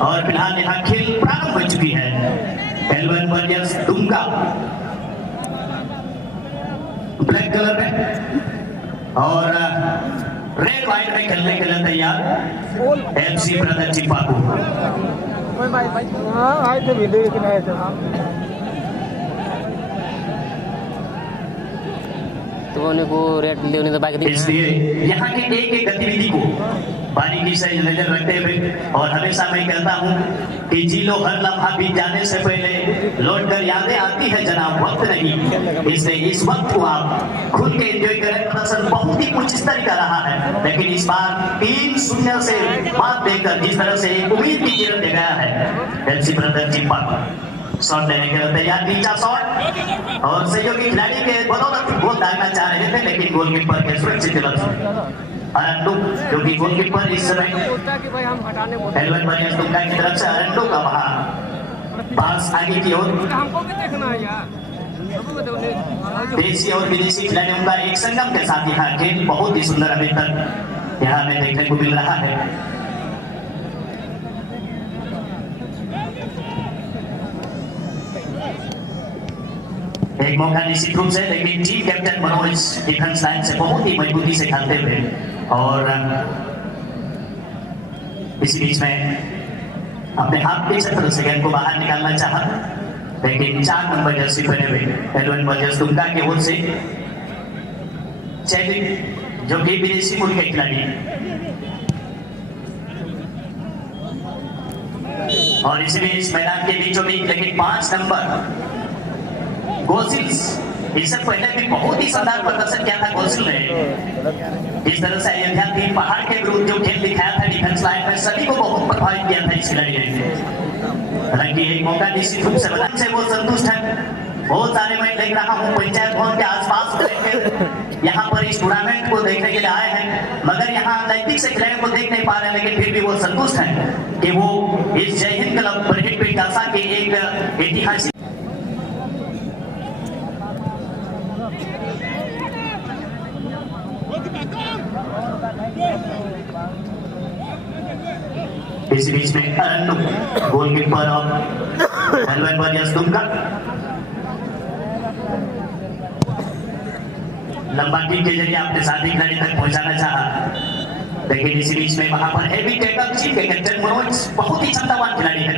और फिलहाल यहाँ खेल प्रारंभ हो चुकी है। L1 versus Dumka black colour में और रेड वाइट में खेलने के लिए तैयार MC ब्रदर चिपाकू। आए थे वीडियो लेकिन आए थे तो उन्हें को रेट लेने तो बाकी इसलिए यहाँ के एक एक गतिविधि को बारीकी से नजर रखते हुए और हमेशा मैं कहता हूँ कि जी लो हर लम्हा बीत जाने से पहले लौट कर यादें आती है जनाब, वक्त नहीं। इसलिए इस वक्त को आप खुल के एंजॉय करें। प्रदर्शन बहुत ही कुछ इस तरह का रहा है, लेकिन इस बार 3-0 से बात देकर जिस तरह से उम्मीद की किरण दे गया है MC ब्रदर चिपाकू। शॉट लेने के लिए तैयार, नीचा शॉट और सहयोगी खिलाड़ी के बदौलत गोल डालना चाह रहे थे, लेकिन गोलकीपर के सुरक्षित तरफ अरंडू जो कि गोलकीपर इस समय L1 वर्सेस दुमका की तरफ से अरंडू का वहां पास आगे की ओर देशी और विदेशी खिलाड़ियों का एक संगम के साथ यहाँ खेल बहुत ही सुंदर अभी तक यहाँ हमें देखने को मिल रहा है। एक मौका निश्चित रूप से, लेकिन team captain Manoj defence line से बहुत ही मजबूती से खेलते हुए और इसी बीच में अपने हाथ के क्षेत्र से गेंद को बाहर निकालना चाहा, लेकिन 4 नंबर जर्सी पहने हुए L1 वर्सेस दुमका की ओर से चैलिक जो कि विदेशी मूल के खिलाड़ी और इसी बीच मैदान के बीचों बीच लेकिन 5 नंबर गोसिल्स इससे पहले भी बहुत ही शानदार प्रदर्शन किया था गोसिल ने। इस तरह से अयोध्या की पहाड़ के विरुद्ध जो खेल दिखाया था डिफेंस लाइन में सभी को बहुत प्रभावित किया था इस खिलाड़ी ने। हालांकि एक मौका निश्चित रूप से बना से वो संतुष्ट है। बहुत सारे मैं देख रहा हूँ पंचायत भवन के आसपास यहाँ पर इस टूर्नामेंट को देखने के लिए आए हैं, मगर यहाँ नजदीक से खिलाड़ियों को देख नहीं पा रहे, लेकिन फिर भी वो संतुष्ट है कि वो इस जय हिंद क्लब बरहिट पिंडासा के एक ऐतिहासिक इस बीच में अरंडू गोलकीपर और L1 वर्सेस दुमका लंबा किक के जरिए अपने साथी खिलाड़ी तक पहुंचाना चाहा, लेकिन इसी बीच में वहां पर हेवी टैकल के कैप्टन मनोज बहुत ही क्षमतावान खिलाड़ी है,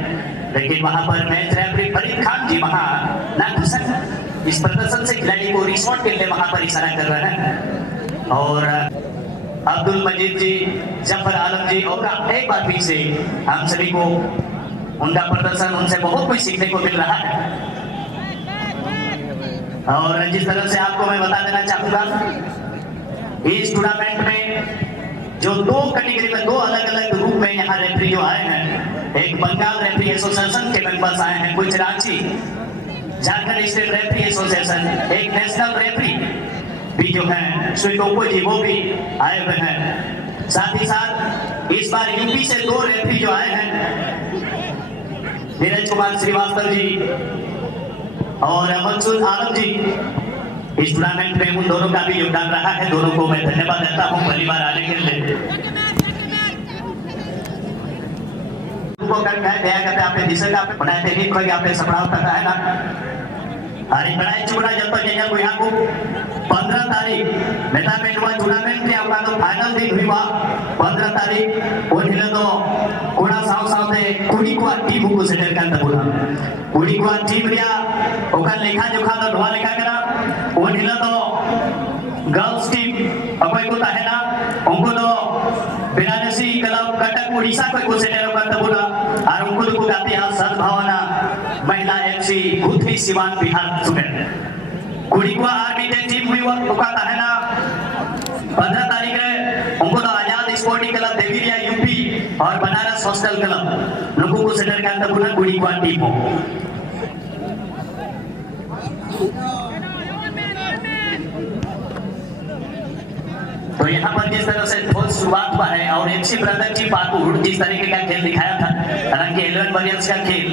लेकिन वहां पर मैच रेफरी फरीद खान जी वहां नाखुश है। इस प्रदर्शन से खिलाड़ी को रिसोर्ट के लिए वहां पर इशारा कर रहे हैं और अब्दुल मजीद जी, जफर आलम जी और एक बार फिर से हम सभी को उनका प्रदर्शन उनसे बहुत कुछ सीखने को मिल रहा है। और जिस तरह से आपको मैं बता देना चाहूंगा इस टूर्नामेंट में जो 2 कैटेगरी में 2 अलग अलग रूप में यहाँ रेफरी जो आए हैं, एक बंगाल रेफरी एसोसिएशन के मेंबर्स आए हैं, कुछ Ranchi Jharkhand state referee association, एक नेशनल रेफरी भी जो है स्वीटोपो जी वो भी आए हुए हैं। साथ ही साथ इस बार यूपी से 2 रेफरी जो आए हैं, नीरज कुमार श्रीवास्तव जी और मंसूर आलम जी। इस टूर्नामेंट में उन दोनों का भी योगदान रहा है, दोनों को मैं धन्यवाद देता हूँ पहली बार आने के लिए। आपने दिशा का बनाए थे आपने सपना होता है ना अरे बड़ा चुना जब तक यहाँ को 15 तारीख मैदान हुआ टूर्नामेंट में आपका तो फाइनल दिन हुआ 15 तारीख वो ढिले तो कोड़ा साव साव से कुड़ी को टीम को सेटल कर बोला कुड़ी को टीम रिया ओकर लेखा जोखा तो ढोआ लेखा करा वो ढिले तो गर्ल्स टीम अकोई को है ना उनको तो बेनारसी क्लब कटक उड़ीसा को सेटल करता बोला और उनको तो गाते हैं सद्भावना महिला FC गुथी सिवान बिहार सुबह कुड़ीकुआ आर्मी के टीम हुई वक्त है ना 15 तारीख है उनको तो आजाद स्पोर्टिंग क्लब देवीरिया यूपी और बनारस हॉस्टल क्लब लोगों को सेटर का अंदर बोला कुड़ीकुआ टीम हो। तो यहाँ पर जिस तरह से बहुत शुरुआत हुआ है और MC ब्रदर चिपाकू जिस तरीके का खेल दिखाया था, हालांकि L1 वर्सेस का खेल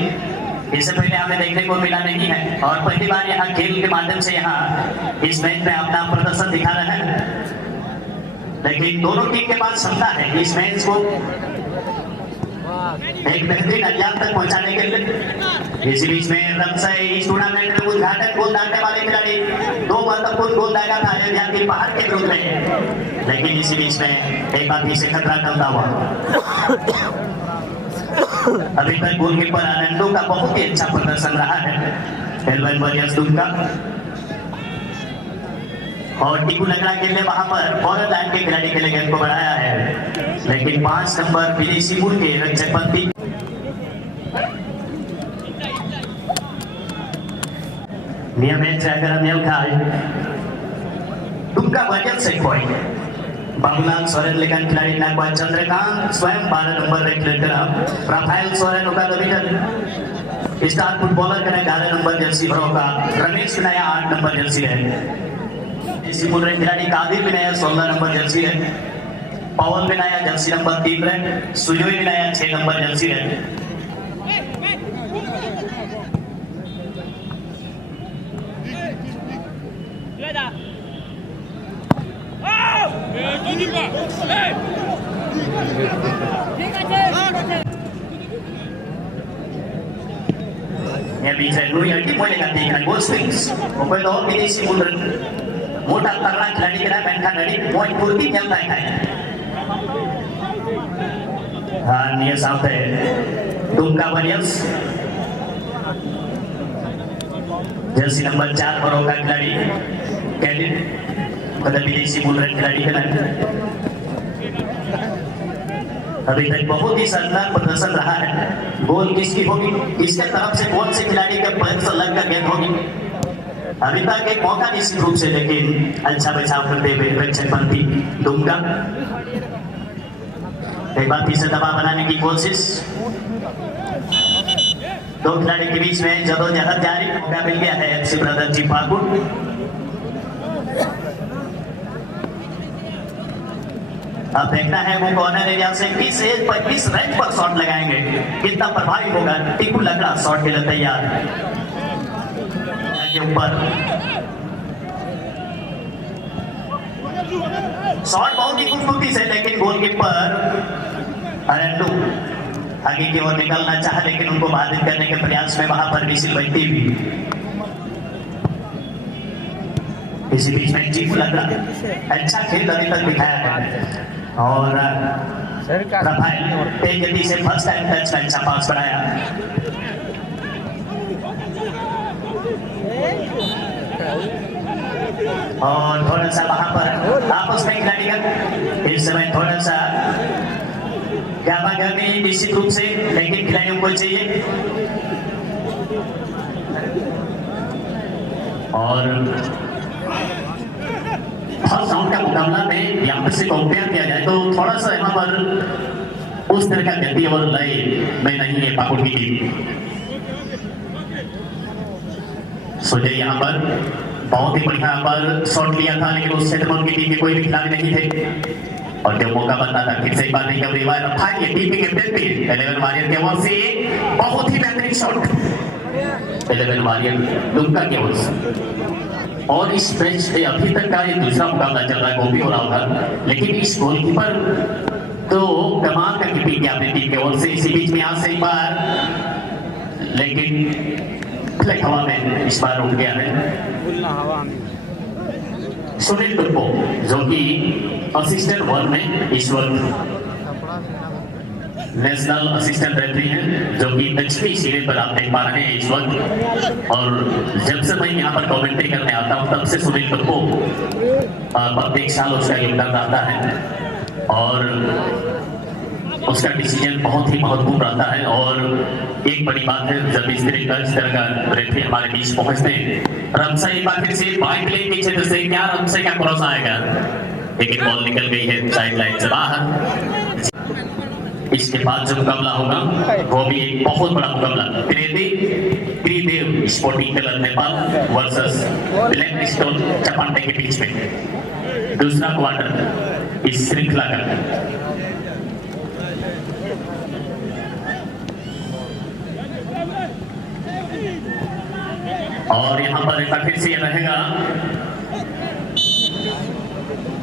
इससे पहले हमें देखने को मिला नहीं है और पहली बार यहाँ खेल के माध्यम से यहाँ इस मैच में अपना प्रदर्शन दिखा रहे हैं, लेकिन दोनों टीम के पास क्षमता है इस मैच को एक बेहतरीन अंजाम तक पहुंचाने के लिए। इसी बीच में रमसई इस टूर्नामेंट में उद्घाटन गोल डालने वाले खिलाड़ी 2 महत्वपूर्ण गोल दागा था अयोध्या के पहाड़ के विरुद्ध में, लेकिन इसी बीच में एक बार फिर से खतरा टलता हुआ। अभी तक गोलकीपर आनंदो का बहुत ही अच्छा प्रदर्शन रहा है एलवन वॉरियर्स दूध का, और टीकू लकड़ा के लिए वहां पर फॉरन लाइन के खिलाड़ी के लिए गेंद को बढ़ाया है, लेकिन 5 नंबर विदेशी मूल के रक्षकपंथी नियम है अगर हम खाए तुमका वजन से पॉइंट बाबूलाल सोरेन लेकर खिलाड़ी नागवा चंद्रकांत स्वयं 12 नंबर रेट राफेल सोरेन का विकेट स्टार फुटबॉलर का 11 नंबर जर्सी भरोगा रमेश नया 8 नंबर जर्सी है। इसी मूल खिलाड़ी कादिर विनाया 16 नंबर जर्सी है, पवन विनाया जर्सी नंबर 3 है, सुजोय विनाया 6 नंबर जर्सी है। yang bisa dulu yang boleh katakan goal swings okey do ini si mundur मोटा तगड़ा खिलाड़ी के नाम बैठा खिलाड़ी बहुत फुर्ती चलता है। हाँ ये साफ है दुमका वॉरियर्स जर्सी नंबर 4 पर होगा खिलाड़ी कैडेट मतलब विदेशी मूल खिलाड़ी के नाम। अभी तक बहुत ही शानदार प्रदर्शन रहा है। गोल किसकी होगी, किसके तरफ से कौन से खिलाड़ी के पैर से लगकर गेंद होगी, अभी तक एक मौका निश्चित रूप से, लेकिन अच्छा बचाव करते हुए रक्षकपंथी दुमका एक बार फिर से दबाव बनाने की कोशिश। 2 खिलाड़ी के बीच में जदोजहद जारी, मौका मिल गया है एफसी ब्रदर जी पाकुड़। अब देखना है वो कॉर्नर एरिया से किस एज पर किस रेंज पर शॉट लगाएंगे, कितना प्रभावी होगा। टीकू लकड़ा शॉट के लिए तैयार के ऊपर शॉट बहुत ही खूबसूरती से, लेकिन गोलकीपर अरेंडो आगे की ओर निकलना चाहा, लेकिन उनको बाधित करने के प्रयास में वहां पर विशिल बहती हुई। इसी बीच में टीकू लकड़ा अच्छा खेल अभी तक दिखाया है और राफेल तेज गति से फर्स्ट टाइम टच का अच्छा पास बनाया। और थोड़ा सा वहां पर आपस में खिलाड़ी इस समय थोड़ा सा गामागामी निश्चित रूप से, लेकिन खिलाड़ियों को चाहिए और फर्स्ट राउंड का मुकाबला में यहाँ से कंपेयर किया जाए तो थोड़ा सा यहाँ पर उस तरह का गति और लय में नहीं है पाकुड़ की टीम। सोचे यहाँ पर बहुत ही बढ़िया पर शॉट लिया था, लेकिन उस क्षेत्र में उनकी टीम के कोई भी खिलाड़ी नहीं थे और जब मौका बनता था फिर से एक बार रिकवरी हुआ है टीम के कैप्टन भी 11 वॉरियर के ओर से बहुत ही बेहतरीन शॉट 11 वॉरियर दुमका की ओर से। और इस मैच में अभी तक का ये दूसरा मुकाबला चल रहा है गोपी और राहुल, लेकिन इस गोलकीपर तो कमाल का कीपिंग किया अपनी टीम के ओर से। इसी बीच में यहाँ से एक बार, लेकिन फ्लैग हवा में इस बार रुक गया है। सुनील टुप्पो जो कि असिस्टेंट 1 में इस वक्त नेशनल असिस्टेंट रेफरी हैं, जो कि एचपी सीरीज पर आप देख पा रहे हैं इस वक्त। और जब से मैं यहाँ पर कमेंट्री करने आता हूँ तब से सुनील टुप्पो प्रत्येक साल उसका योगदान रहता है और उसका डिसीजन बहुत ही महत्वपूर्ण रहता है। और एक बड़ी बात है जब इस तरह का रेफरी हमारे बीच पहुंचते हैं। रमसा एक बार फिर से बाइक लेन के क्षेत्र से क्या रमसा का क्रॉस आएगा, लेकिन बॉल निकल गई है साइड लाइन से बाहर। इसके बाद जो मुकाबला होगा वो भी एक बहुत बड़ा मुकाबला, Tridev sporting club Nepal versus black stone Chapande के बीच में दूसरा क्वार्टर इस श्रृंखला का। और यहाँ पर एक बार फिर से रहेगा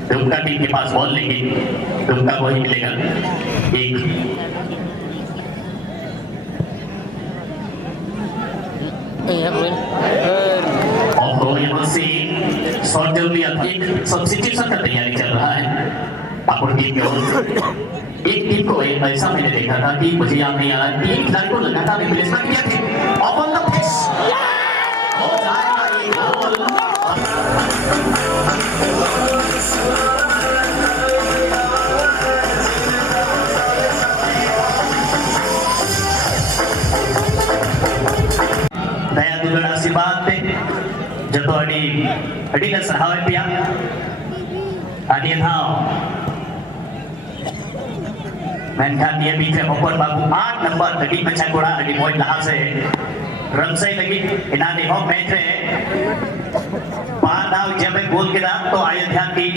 दुमका टीम के पास बॉल, लेकिन दुमका को ही मिलेगा एक और यहाँ से शॉट जरूरी एक सब्स्टिट्यूशन का तैयारी चल रहा है पाकुड़ टीम की ओर से। एक टीम को ऐसा मैंने देखा था कि मुझे याद नहीं आ रहा, 3 खिलाड़ी को लगातार रिप्लेसमेंट किया थे। ऑन द पिच हो जाएगा ये गोल। दया दुलड़ आशीर्वाद थे जो तो अड़ी सराहवे पिया आदि था मेनखान ये बीच ऊपर बाबू 8 नंबर तकी बचा गोड़ा अड़ी मोज लहा से रन से लगी इनाने हो मैच रे 5 दाव जब गोल के दाव तो अयोध्या की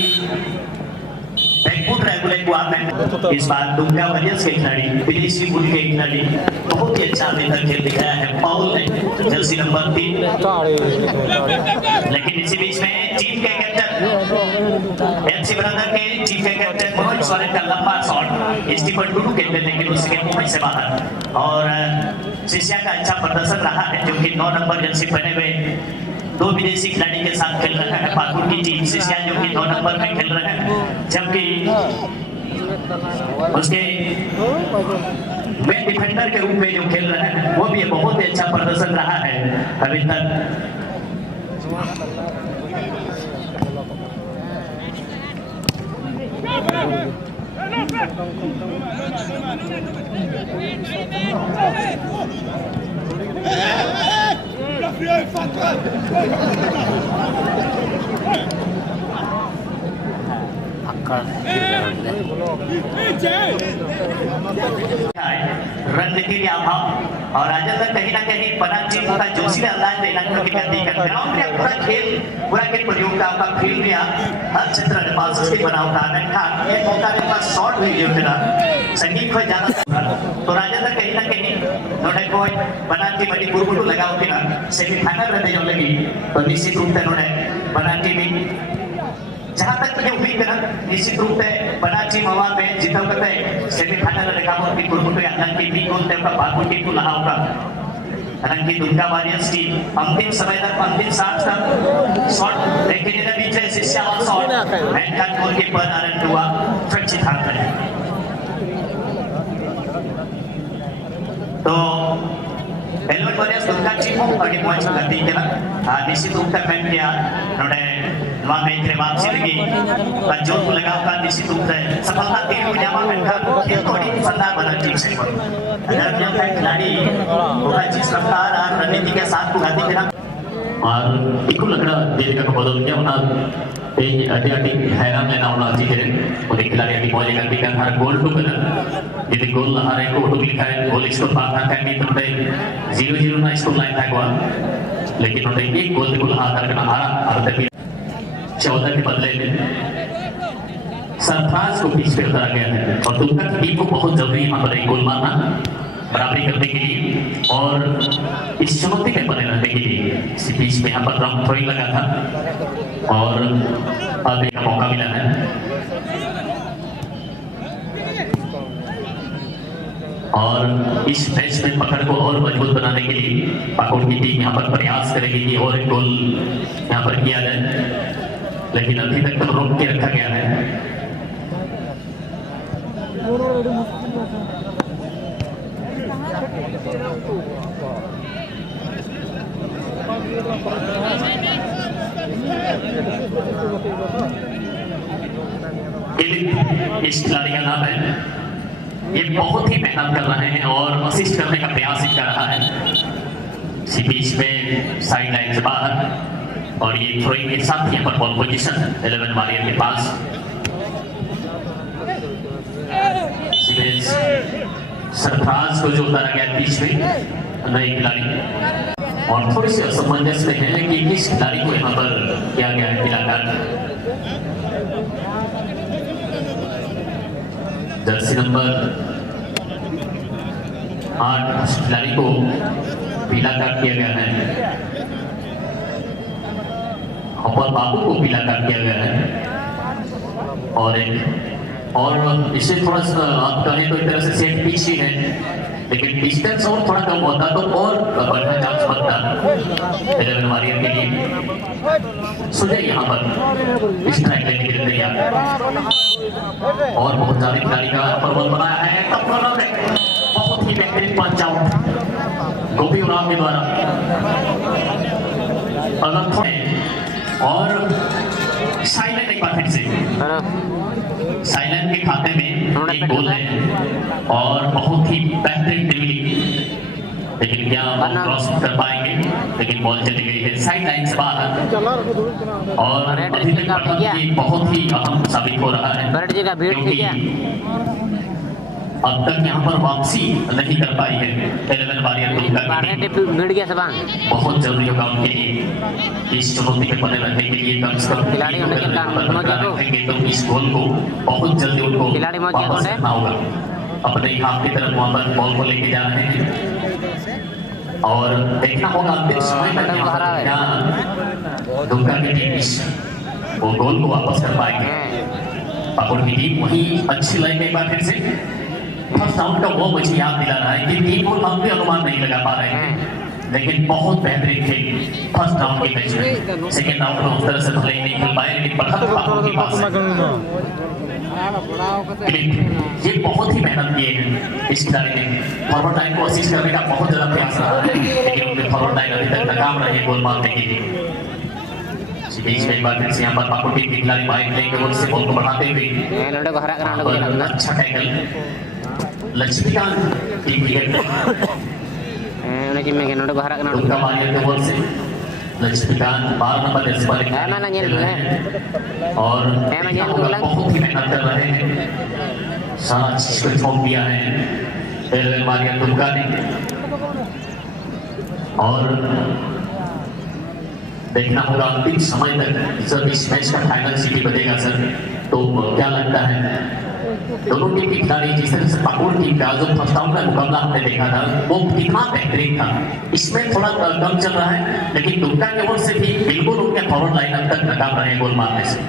बैकफुट रेगुलर को आपने इस बार दुमका वरियर्स के खिलाड़ी विदेशी मुल्क के खिलाड़ी बहुत ही अच्छा बेहतर खेल दिखाया है पाउल ने जर्सी नंबर 3। लेकिन इसी बीच में टीम के कैप्टन एफसी ब्रदर के टीम के कैप्टन मनोज सोरेन का लंबा शॉट इस टीम पर टूटू खेलते लेकिन उसके मुंह से बाहर। और शिष्या का अच्छा प्रदर्शन रहा है जो कि 9 नंबर जर्सी पहने हुए 2 विदेशी खिलाड़ी के साथ खेल रहे हैं पाकुड़ की टीम शिष्या जो कि 2 नंबर में खेल रहे हैं, जबकि उसके मेन डिफेंडर के रूप में जो खेल रहे हैं वो भी बहुत ही अच्छा प्रदर्शन रहा है अभी तक। रणनीति के अभाव और राजस्थान कहीं ना कहीं पनाची का जोशीला अंदाज देना क्योंकि ग्राउंड में पूरा खेल प्रतियोगिताओं का फील्ड में हर क्षेत्र में पास की बनाव का ये मौका का शॉट भी जो मिला संगीत को ज्यादा तो राजस्थान कहीं ना कहीं नोड़े को पनाची बड़ी गुरु लगाओ कि ना सेमीफाइनल रहने जो लगी तो निश्चित रूप से नोड़े पनाची में जहां तक मुझे उम्मीद है निश्चित रूप से पनाची मवा में जीता करते सेमीफाइनल लगाओ कि गुरु को अंदर की भी गोल ते का बागु टीम को लगाओगा हालांकि दुमका वॉरियर्स की अंतिम समय तक अंतिम सांस तक शॉट लेकिन इधर बीच में शिष्या और शॉट मैनखान गोलकीपर अरन दुआ फ्रेंच था तो एलवन वॉरियर्स दुमका टीम को अड़ी पॉइंट्स करती है ना निश्चित रूप से मैच किया नोडे वहां मैच रे वापसी लगी बच्चों को लगाओ का निश्चित रूप से सफलता के लिए जामा मैनखान एक कोड़ी शानदार बना टीम से अगर जो खिलाड़ी पूरा जिस रफ्तार और रणनीति के साथ को गाती है और इको लग रहा देश का बदल गया ना ये अड्डी हैरान लेना होना चाहिए और एक खिलाड़ी अभी बॉल करती है हर गोल टू कर यदि गोल हारे को टू लिखा है गोल स्कोर पास था नहीं तो 0-0 ना स्कोर लाइन था गोल लेकिन उन्होंने एक गोल को हार करना हारा और तक 14 के बदले में सरफराज को पीछे उतारा गया है और दुमका की टीम को बहुत जरूरी यहाँ पर एक गोल मारना बराबरी करने के लिए और इस चुनौती में बने रहने के लिए इसी बीच में यहाँ पर रन थ्रोइंग लगा था और आगे का मौका मिला है और इस मैच में पकड़ को और मजबूत बनाने के लिए पाकुड़ की टीम यहाँ पर प्रयास करेगी कि और एक गोल यहाँ पर किया जाए लेकिन अभी तक तो रोक के रखा गया है। इस खिलाड़ी का नाम है ये बहुत ही मेहनत कर रहे हैं और असिस्ट करने का प्रयास कर रहा है इसी बीच में साइड लाइन से बाहर और ये थ्रोइंग के साथ यहाँ पर बॉल पोजीशन 11 वॉरियर के पास सरफराज को जो उतारा गया बीच में नए खिलाड़ी और थोड़ी सी असमंजस में है कि किस खिलाड़ी को यहाँ पर किया गया है खिलाकर जर्सी नंबर 8 खिलाड़ी को पीला कार्ड किया गया है और बाबू को पीला कार्ड किया गया है और इसे थोड़ा सा आप कहें तो एक तरह से सेट पिच ही है लेकिन डिस्टेंस और थोड़ा कम होता तो और बढ़िया चांस बनता 11 वॉरियर के लिए। सुजय यहाँ पर स्ट्राइक लेने के लिए तैयार और बहुत ज्यादा खिलाड़ी का प्रबल बनाया है। तब बहुत ही बेहतरीन पंच आउट गोपी उराव के द्वारा अलग और साइलेंट एक बार फिर से साइलेंट के खाते में एक गोल है और बहुत ही बेहतरीन ड्रिबलिंग, लेकिन क्या क्रॉस कर पाएंगे, लेकिन बॉल चली गई है साइड लाइन से बाहर और अभी तक ये बहुत ही अहम साबित हो रहा है क्योंकि अब तक यहाँ पर वापसी नहीं कर पाई है 11 वॉरियर बहुत जरूरी होगा उनके लिए इस चुनौती में बने रहने के लिए कम से कम रखेंगे तो इस गोल को बहुत जल्दी उनको वापस करना होगा। अपने हाथ की तरफ वहां पर बॉल को लेके जा रहे हैं और देखना होगा अंतिम समय में दुमका की टीम वो गोल को वापस कर पाएंगे। पाकुड़ की टीम वही अच्छी लगी एक बार फिर से फर्स्ट राउंड का वो मुझे याद दिला रहा है कि टीम को हम भी अनुमान नहीं लगा पा रहे हैं, लेकिन बहुत बेहतरीन थे फर्स्ट राउंड के मैच में। सेकेंड राउंड में उस तरह से भले ही नहीं खेल पाए, लेकिन प्रथम पाकुड़ के पास ये बहुत ही मेहनत किए हैं इस खिलाड़ी ने। फॉरवर्ड लाइन को असिस्ट करने का बहुत ज्यादा प्रयास रहा है, लेकिन उनके फॉरवर्ड लाइन अभी तक नाकाम रहे गोल मारने के लिए। बीच में एक बार फिर से यहाँ पर पाकुड़ की खिलाड़ी बाइक लेके वो से बॉल को बढ़ाते हुए अच्छा टैकल लक्ष्मीकांत टीम विकेट उनका मारिया के बॉल से लक्ष्मीकांत 12 नंबर जैसे वाले और बहुत ही मेहनत कर रहे हैं, सारा चीज को छोड़ दिया है 11 मारिया दुमका ने। और देखना होगा अंतिम समय तक जब इस मैच का फाइनल सिटी बनेगा सर, तो क्या लगता है दोनों टीम की खिलाड़ी जिस तरह से पाकुड़ टीम का जो फर्स्ट राउंड का मुकाबला हमने देखा था वो कितना बेहतरीन था, इसमें थोड़ा कम चल रहा है, लेकिन दुमका के ओर से भी बिल्कुल उनके फॉरवर्ड लाइन अब तक नाकाम रहे गोल मारने से।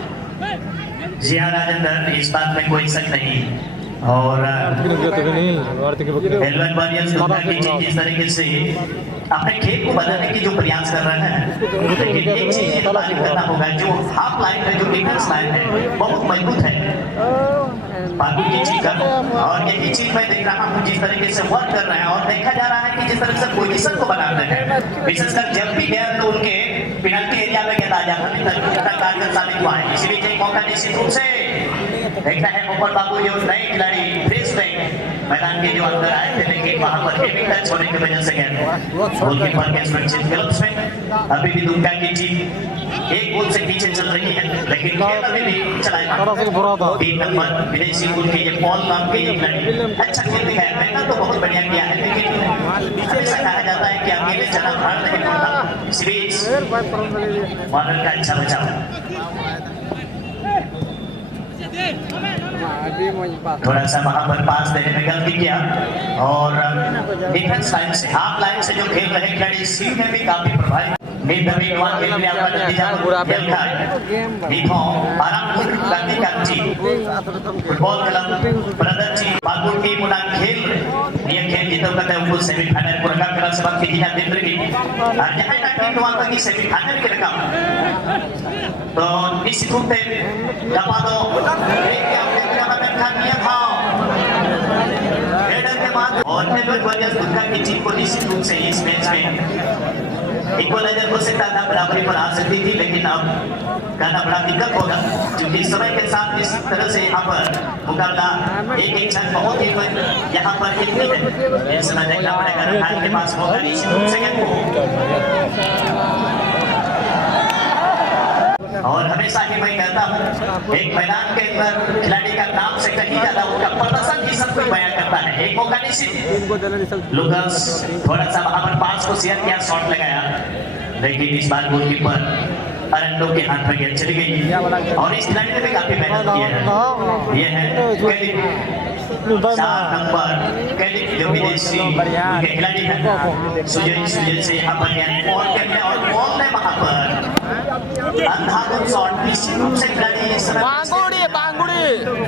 जी हाँ राजेंद्र, इस बात में कोई शक नहीं। और जिस तरीके से अपने खेल को बनाने की जो प्रयास कर रहे हैं, लेकिन एक चीज ये तारीफ करना होगा जो हाफ लाइन है, जो डिफेंस लाइन है बहुत मजबूत है बाकी की चीज का। और यही चीज मैं देख रहा हूँ जिस तरीके से वर्क कर रहे हैं और देखा जा रहा है कि जिस तरह से पोजीशन को बना रहे हैं, विशेषकर जब भी गया तो उनके पेनल्टी एरिया में गेंद आ जाता है कारगर साबित हुआ है। इसी बीच एक मौका निश्चित रूप से देखना है मोहम्मद बाबू जो नए खिलाड़ी फ्रेश में मैदान के जो अंदर आए थे, लेकिन वहां पर हेवी टच होने की वजह से गोलकीपर के सुरक्षित ग्लव्स में अभी भी दुमका की टीम एक गोल से पीछे चल रही है, लेकिन खेल अभी भी चलाएगा। 3 नंबर विदेशी गोल के ये पॉल नाम के ये खिलाड़ी अच्छा खेल दिखाया, मैंने तो बहुत बढ़िया किया है, लेकिन हमेशा कहा जाता है कि अकेले चला भार नहीं पड़ता। इस बीच मॉडल का अच्छा बचाव थोड़ा सा वहां पर पास देने में गलती किया और डिफेंस लाइन से हाफ लाइन से जो खेल रहे खिलाड़ी सी में भी काफी प्रभावित फुटबॉल क्लब ब्रदर जी पाकुड़ की मुना खेल ये खेल जीतो करते हैं उनको सेमीफाइनल को रकम कर सबक की दिया देंद्र की और यहाँ तक टीम वहां तक की सेमीफाइनल की रकम तो निश्चित रूप से दबा दो और दुमका की टीम को निश्चित रूप से इस मैच में इक्वलाइजर हो सकता था, बराबरी पर आ सकती थी, लेकिन अब कहना बड़ा दिक्कत होगा क्योंकि समय के साथ इस तरह से यहाँ पर मुकाबला एक क्षण बहुत ही यहाँ पर इतनी है इस समय देखना पड़ेगा रहान के पास मौका निश्चित रूप से और हमेशा ही मैं कहता हूँ एक मैदान के अंदर खिलाड़ी का नाम से कहीं ज्यादा उसका प्रदर्शन ही सब कुछ बयान करता है। एक मौका निश्चित लुकास थोड़ा सा वहां पर पास को शेयर किया, शॉट लगाया, लेकिन इस बार गोलकीपर अरंडो के हाथ में गेंद चली गई और इस खिलाड़ी ने भी काफी मेहनत की है। ये है 4 नंबर जो विदेशी उनके खिलाड़ी है सुजय से यहाँ पर बॉल करने और बॉल ने वहां पर अंधाधुन शॉट निश्चित रूप से खिलाड़ी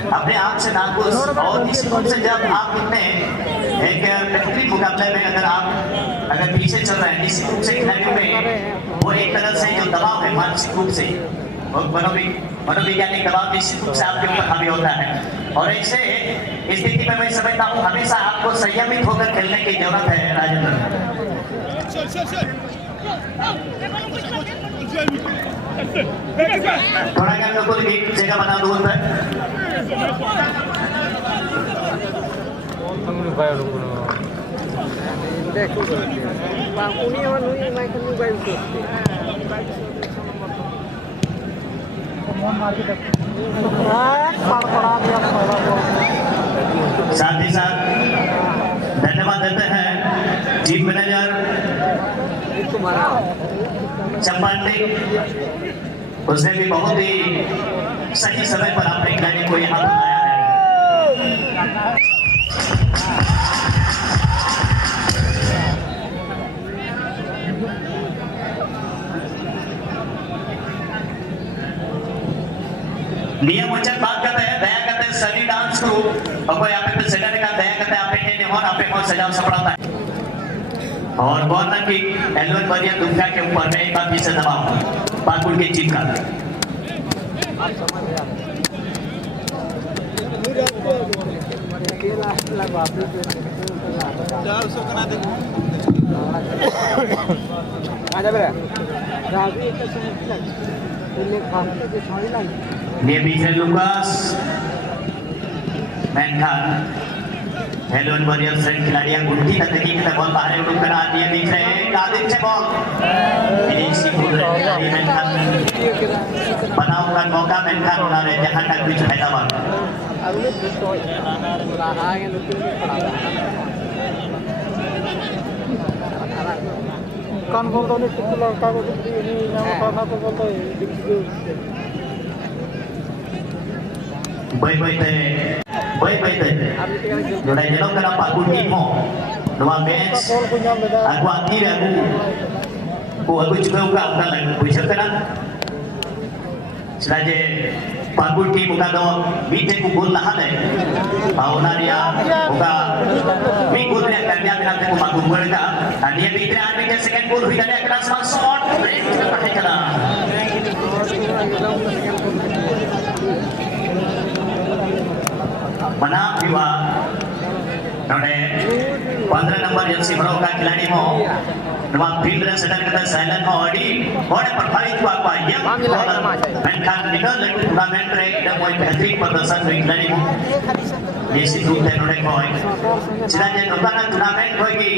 अपने आप से नाखुश और निश्चित रूप से जब आप इतने एक बेहतरीन मुकाबले में अगर पीछे चल रहे हैं निश्चित रूप से खिलाड़ियों में वो एक तरह से जो दबाव है मानसिक रूप से और मनोवैज्ञानिक दबाव निश्चित रूप से आपके ऊपर हावी होता है और ऐसे स्थिति में मैं समझता हूँ हमेशा आपको संयमित होकर खेलने की जरूरत है राजेंद्र। थोड़ा क्या लोगों की जगह बना दूर पर साथ ही साथ धन्यवाद देते हैं चीफ मैनेजर चंपाटी, उसने भी बहुत ही सही समय पर अपने खिलाड़ी को यहाँ बुलाया है। नियम उचित बात करते हैं, दया करते हैं सभी डांस को और कोई आप पे सजाने का दया करते हैं आपने नहीं हो आप पे सजाव सपड़ाता है और कॉर्नर की एलवन बरिया दुर्गा के ऊपर में एक बार पीछे दबाव पाकुड़ के चीज का ये बीच है लुकास मैनखान हेलोन वॉरियर्स से खिलाड़ियां गुंडी तकनीक की बॉल बाहर उड़ कर आती है बीच में आदित्य से बॉल विदेशी खिलाड़ी मैनखान बनाओ का मौका मैनखान उड़ा रहे जहां तक बीच हैदराबाद कान बोल रहे हैं तो लड़का को करना तो बोलते हैं baik Nona jelok kena Pak Gunting mo Noma match aku akhir aku juga uka lagi bisa kena selaje Pak Gunting muka do mite ku gol lah ada awna dia muka mi gol dia kerja kena ku Pak Gunting ka dan dia mite army ke second goal hui dia kena small shot break pakai kena बना विवाह नोडे 15 number Jersey भरो का खिलाड़ी हो नवा field रे shutter करता silent हो अडी बड़े प्रभावित हुआ पाए मैनखान निकल लेकिन टूर्नामेंट रे एकदम कोई बेहतरीन प्रदर्शन हुई खिलाड़ी हो निश्चित रूप से नोडे कोई जिला जे नोकाना टूर्नामेंट होगी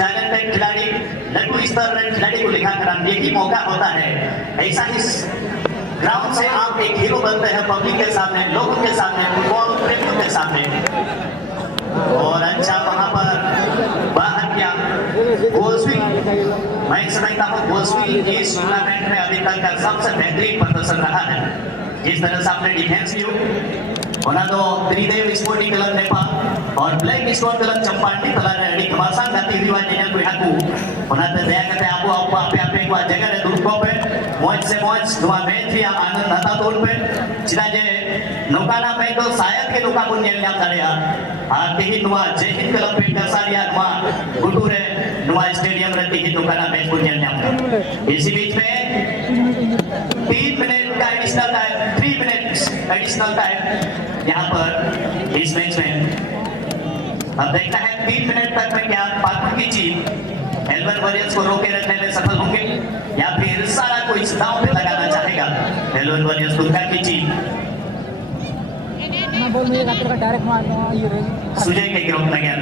टैलेंटेड खिलाड़ी लघु स्तर रे खिलाड़ी को लिखा कर यही मौका होता है ऐसा ही ग्राउंड से आप एक हीरो बनते हैं पब्लिक के सामने लोगों के सामने फुटबॉल प्रेमियों के सामने और अच्छा वहां पर बाहर किया गोल्सविल मैं समझता हूँ गोल्सविल इस टूर्नामेंट में अभी तक का सबसे बेहतरीन प्रदर्शन रहा है जिस तरह से आपने डिफेंस लियो होना तो त्रिदेव स्पोर्टिंग क्लब नेपाल और ब्लैक स्पोर्ट क्लब चंपाटी तला रे अड़ी खमासान गाती रिवाज ने कोई हाकू होना तो दया करते आपको आपे को जगह रे दूर को पे मौज से मौज दुआ मैच भी आनंद आता तोड़ पे चिना जे नौकाना पे तो शायद के नौका को नेल नाम दरिया आते ही दुआ जय हिंद क्लब पे दसारिया दुआ गुटू रे दुआ स्टेडियम रे ही नौकाना मैच को नेल नाम इसी बीच में 3 मिनट का additional time 3 minutes additional time यहाँ पर इस मैच में अब देखना है 3 मिनट तक में क्या पाकुड़ की टीम एलवन वॉरियर्स को रोके रखने में सफल होंगे या फिर सारा कोई दांव पे लगाना चाहेगा एलवन वॉरियर्स दुर्गा की टीम सुजय के गिरोह लगे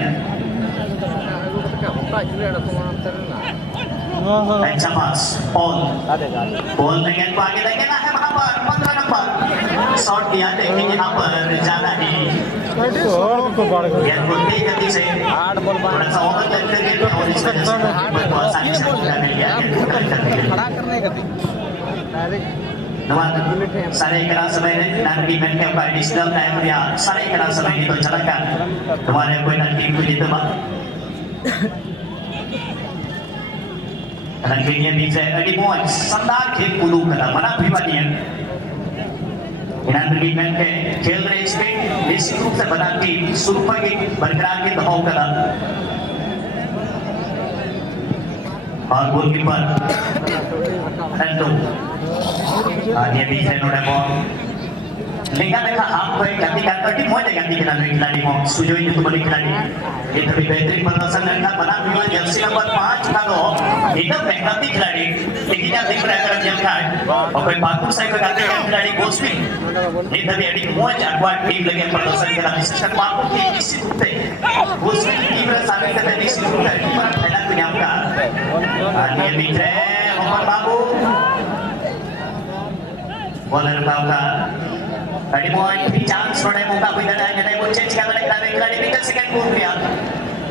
अच्छा पास पॉल लगे तो आगे लगना है वहां पर 15 नंबर शॉट दिया लेकिन यहाँ पर ज्यादा ही बुद्धि गति से थोड़ा सा ओवर लगते गए और इस वजह से बहुत सारी शॉट मिल गया सारे करा समय नागरिक में क्या एडिशनल टाइम या सारे करा समय तो चला कर तुम्हारे कोई ना टीम को जीते बा रंगीनिया बीच है अड़ी मौज शानदार खेल कुलू करा मना भी बानी है इनाम मैन के खेल रहे स्पीड निश्चित रूप से बना टीम शुरू पर ही बरकरार के दबाव करा और गोलकीपर एंडो ये बीच है नोडे बॉल लेकिन देखा आपको एक गति करता टीम हो जाएगा खिलाड़ी को सुजोई ने तुम्हारी खिलाड़ी ये तभी बेहतरीन प्रदर्शन करना बना हुआ जर्सी नंबर 5 का तो एकदम मेहनती खिलाड़ी लेकिन आप देख रहे हैं अगर जेल का और कोई बाकुर साइड पे गाते हैं खिलाड़ी कोच भी ये तभी एडिक मोज अगवा टीम लगे प्रदर्शन करा विशेषकर बाकुर की निश्चित रूप से कोच की टीम में शामिल करते निश्चित रूप से टीम पर फैला तो यहाँ का ये बीच है मोहम्मद बाबू बॉलर का Ready boy, 3 chance for them. Muka pindah dan jadi bola change kalau kita bikin second goal dia.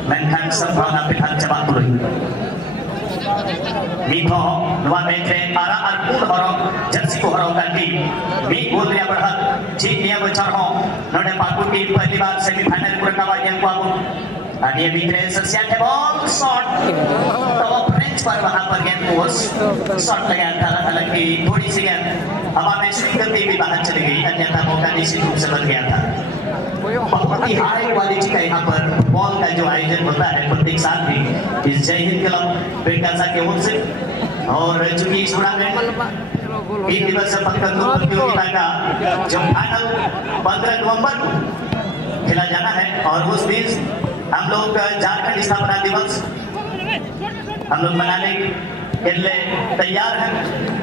Menkan sempurna pihak cepat dulu. Mito dua metre para arpun orang jersey ko orang ganti. Mik goal dia berhad. Jeet dia bercar ho. Node Pakut team pehli baar semi final पूरा कवा yang kuabu. ये बीते सस्यान है ball shot तो French पर वहां पर गेंद पोस्ट शॉट लगाया था हालांकि थोड़ी सी गेंद हवा में स्विंग करती हुई बाहर चली गई अन्यथा मौका निश्चित रूप से बन गया था बहुत ही हाई क्वालिटी का यहाँ पर बॉल का जो आयोजन होता है प्रत्येक साल भी इस जय हिंद क्लब बेकासा के ओर से और चूंकि इस टूर्नामेंट 3 दिवसीय पतंग प्रतियोगिता का जो फाइनल 15 नवंबर को खेला जाना है और उस दिन हम लोग झारखंड स्थापना दिवस हम लोग मनाने के लिए तैयार हैं